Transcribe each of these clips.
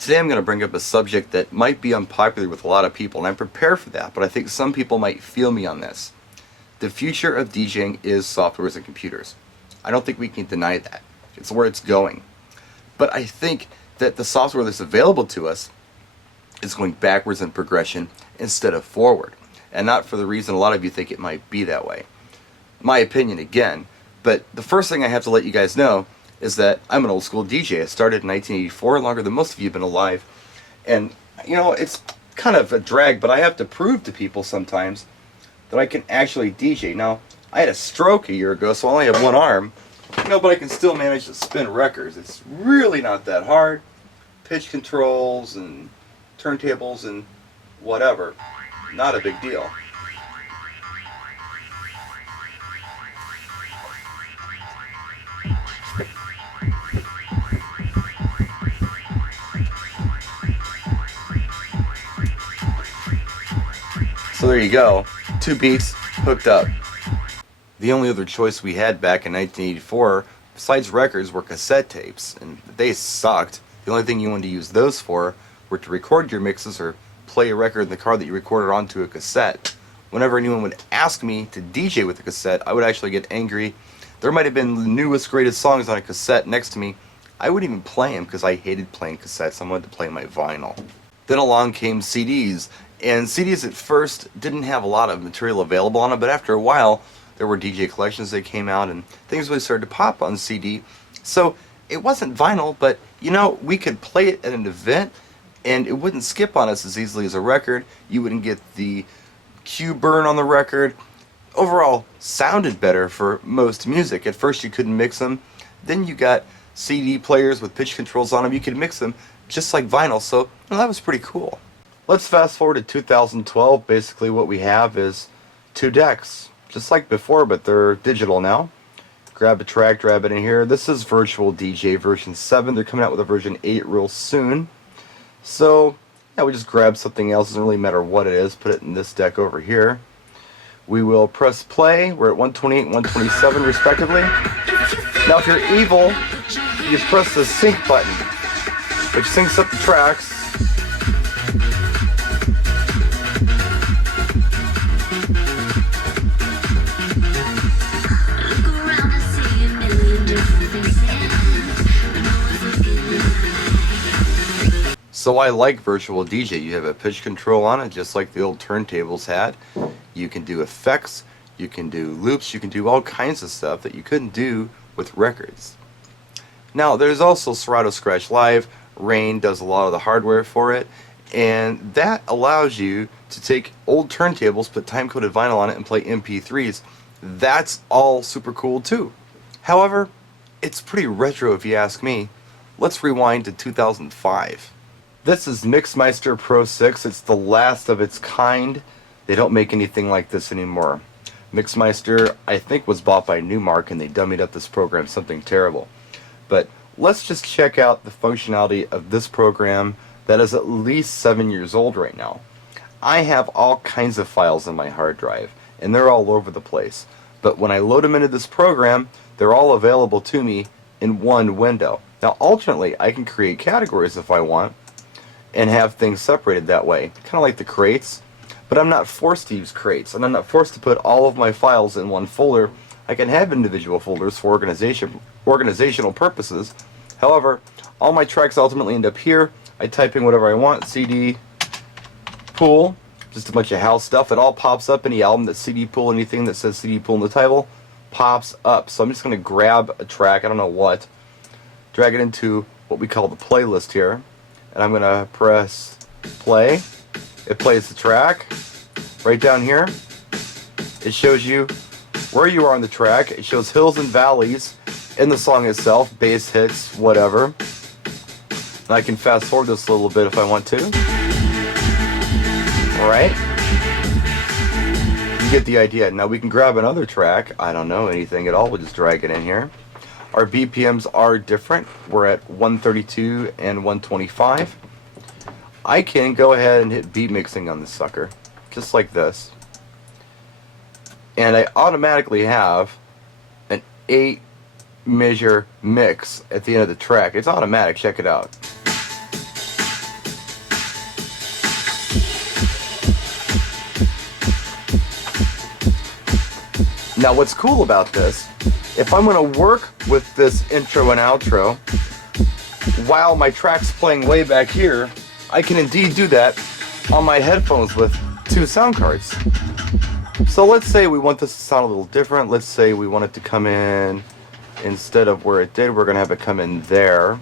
Today I'm going to bring up a subject that might be unpopular with a lot of people, and I'm prepared for that, but I think some people might feel me on this. The future of DJing is softwares and computers. I don't think we can deny that. It's where it's going. But I think that the software that's available to us is going backwards in progression instead of forward. And not for the reason a lot of you think it might be that way. My opinion again, but the first thing I have to let you guys know is that I'm an old school DJ. I started in 1984, longer than most of you have been alive. And, you know, it's kind of a drag, but I have to prove to people sometimes that I can actually DJ. Now, I had a stroke a year ago, so I only have one arm, but I can still manage to spin records. It's really not that hard. Pitch controls and turntables and whatever. Not a big deal. So there you go, 2 beats hooked up. The only other choice we had back in 1984, besides records, were cassette tapes, and they sucked. The only thing you wanted to use those for were to record your mixes or play a record in the car that you recorded onto a cassette. Whenever anyone would ask me to DJ with a cassette, I would actually get angry. There might have been the newest, greatest songs on a cassette next to me. I wouldn't even play them because I hated playing cassettes. I wanted to play my vinyl. Then along came CDs. And CDs at first didn't have a lot of material available on them, but after a while there were DJ collections that came out and things really started to pop on CD. So it wasn't vinyl, but we could play it at an event and it wouldn't skip on us as easily as a record. You wouldn't get the cue burn on the record. Overall, sounded better for most music. At first you couldn't mix them. Then you got CD players with pitch controls on them. You could mix them just like vinyl, so that was pretty cool. Let's fast forward to 2012. Basically what we have is 2 decks, just like before, but they're digital now. Grab a track, drop it in here. This is Virtual DJ version 7. They're coming out with a version 8 real soon. So, yeah, we just grab something else. Doesn't really matter what it is. Put it in this deck over here. We will press play. We're at 128 and 127 respectively. Now if you're evil, you just press the sync button, which syncs up the tracks. So I like Virtual DJ. You have a pitch control on it, just like the old turntables had. You can do effects, you can do loops, you can do all kinds of stuff that you couldn't do with records. Now, there's also Serato Scratch Live. Rain does a lot of the hardware for it, and that allows you to take old turntables, put time-coded vinyl on it, and play MP3s. That's all super cool too. However, it's pretty retro if you ask me. Let's rewind to 2005. This is Meister Pro 6. It's the last of its kind. They don't make anything like this anymore. Meister, I think, was bought by Newmark and they dummied up this program something terrible. But let's just check out the functionality of this program that is at least 7 years old right now. I have all kinds of files on my hard drive and they're all over the place. But when I load them into this program, they're all available to me in one window. Now alternately, I can create categories if I want and have things separated that way, kind of like the crates, but I'm not forced to use crates, and I'm not forced to put all of my files in one folder. I can have individual folders for organizational purposes. However, all my tracks ultimately end up here. I type in whatever I want, CD pool, just a bunch of house stuff. It all pops up. Any album that's CD pool, anything that says CD pool in the title, pops up. So I'm just going to grab a track, I don't know what, drag it into what we call the playlist here. And I'm going to press play. It plays the track. Right down here, it shows you where you are on the track. It shows hills and valleys in the song itself, bass hits, whatever. And I can fast forward this a little bit if I want to. Alright. You get the idea. Now we can grab another track. I don't know anything at all. We'll just drag it in here. Our BPMs are different. We're at 132 and 125. I can go ahead and hit beat mixing on this sucker, just like this. And I automatically have an 8 measure mix at the end of the track. It's automatic, check it out. Now what's cool about this, if I'm going to work with this intro and outro while my track's playing way back here, I can indeed do that on my headphones with two sound cards. So let's say we want this to sound a little different. Let's say we want it to come in, instead of where it did, we're going to have it come in there.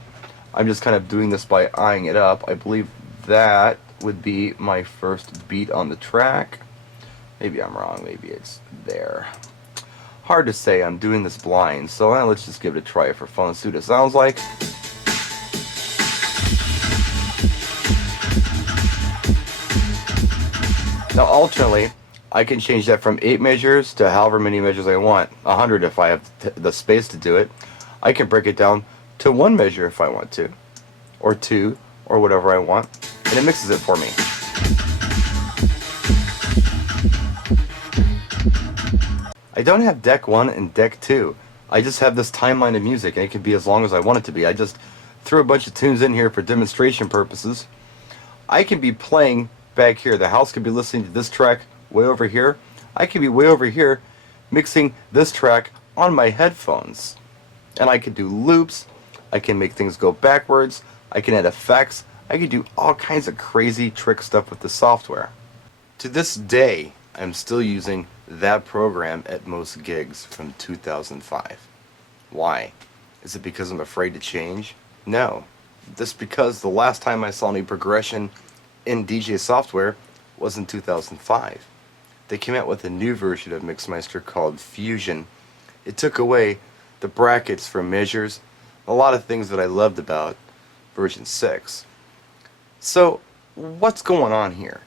I'm just kind of doing this by eyeing it up. I believe that would be my first beat on the track. Maybe I'm wrong, maybe it's there. Hard to say, I'm doing this blind, so let's just give it a try for fun and see what it sounds like. Now alternately, I can change that from 8 measures to however many measures I want, 100 if I have the space to do it. I can break it down to 1 measure if I want to, or 2, or whatever I want, and it mixes it for me. I don't have deck 1 and deck 2. I just have this timeline of music, and it can be as long as I want it to be. I just threw a bunch of tunes in here for demonstration purposes. I can be playing back here. The house could be listening to this track way over here. I could be way over here mixing this track on my headphones. And I can do loops. I can make things go backwards. I can add effects. I can do all kinds of crazy trick stuff with the software. To this day, I'm still using that program at most gigs from 2005. Why? Is it because I'm afraid to change? No. Just because the last time I saw any progression in DJ software was in 2005. They came out with a new version of Meister called Fusion. It took away the brackets from measures, a lot of things that I loved about version 6. So, what's going on here?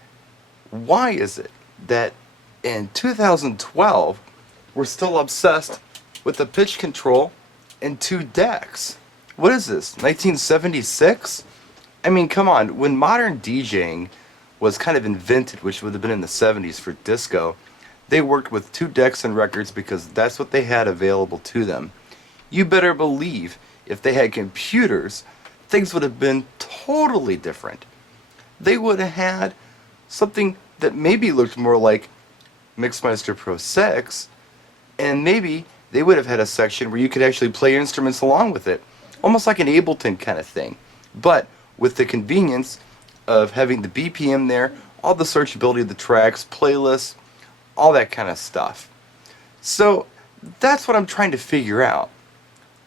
Why is it that in 2012 we're still obsessed with the pitch control and 2 decks? What is this, 1976? I mean, come on, when modern DJing was kind of invented, which would have been in the 70s for disco, they worked with 2 decks and records because that's what they had available to them. You better believe if they had computers, things would have been totally different. They would have had something that maybe looked more like Meister Pro 6, and maybe they would have had a section where you could actually play instruments along with it, almost like an Ableton kind of thing, but with the convenience of having the BPM there, all the searchability of the tracks, playlists, all that kind of stuff. So that's what I'm trying to figure out.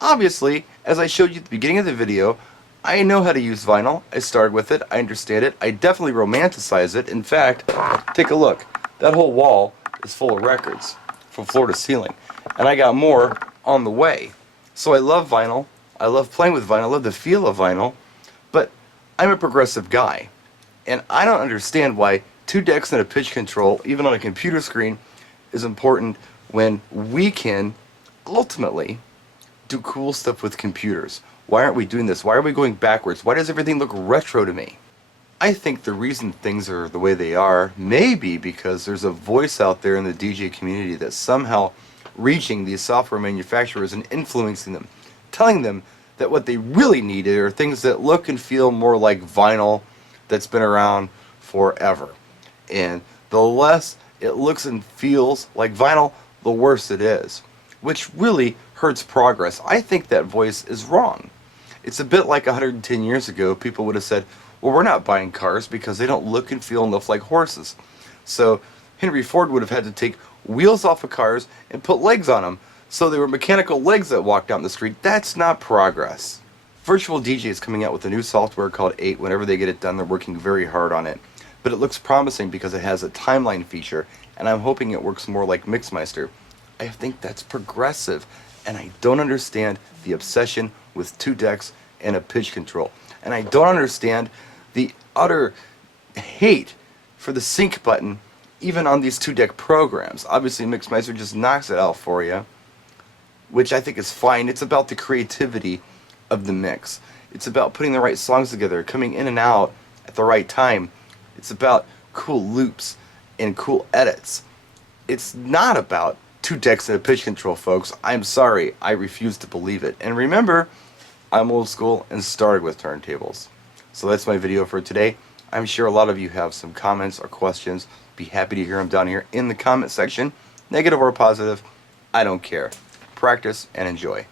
Obviously, as I showed you at the beginning of the video, I know how to use vinyl. I started with it, I understand it, I definitely romanticize it. In fact, take a look. That whole wall is full of records from floor to ceiling, and I got more on the way. So I love vinyl, I love playing with vinyl, I love the feel of vinyl, but I'm a progressive guy, and I don't understand why 2 decks and a pitch control, even on a computer screen, is important when we can ultimately do cool stuff with computers. Why aren't we doing this? Why are we going backwards? Why does everything look retro to me? I think the reason things are the way they are may be because there's a voice out there in the DJ community that's somehow reaching these software manufacturers and influencing them, telling them that what they really needed are things that look and feel more like vinyl that's been around forever. And the less it looks and feels like vinyl, the worse it is, which really hurts progress. I think that voice is wrong. It's a bit like 110 years ago, people would have said, well, we're not buying cars because they don't look and feel enough like horses. So Henry Ford would have had to take wheels off of cars and put legs on them, so they were mechanical legs that walked down the street. That's not progress. Virtual DJ is coming out with a new software called 8. Whenever they get it done, they're working very hard on it. But it looks promising because it has a timeline feature, and I'm hoping it works more like Mixmeister. I think that's progressive, and I don't understand the obsession with 2 decks and a pitch control. And I don't understand the utter hate for the sync button even on these 2-deck programs. Obviously Mixmeister just knocks it out for you, which I think is fine. It's about the creativity of the mix. It's about putting the right songs together, coming in and out at the right time. It's about cool loops and cool edits. It's not about 2 decks and a pitch control, folks. I'm sorry, I refuse to believe it. And remember, I'm old school and started with turntables. So that's my video for today. I'm sure a lot of you have some comments or questions. Be happy to hear them down here in the comment section, negative or positive. I don't care. Practice and enjoy.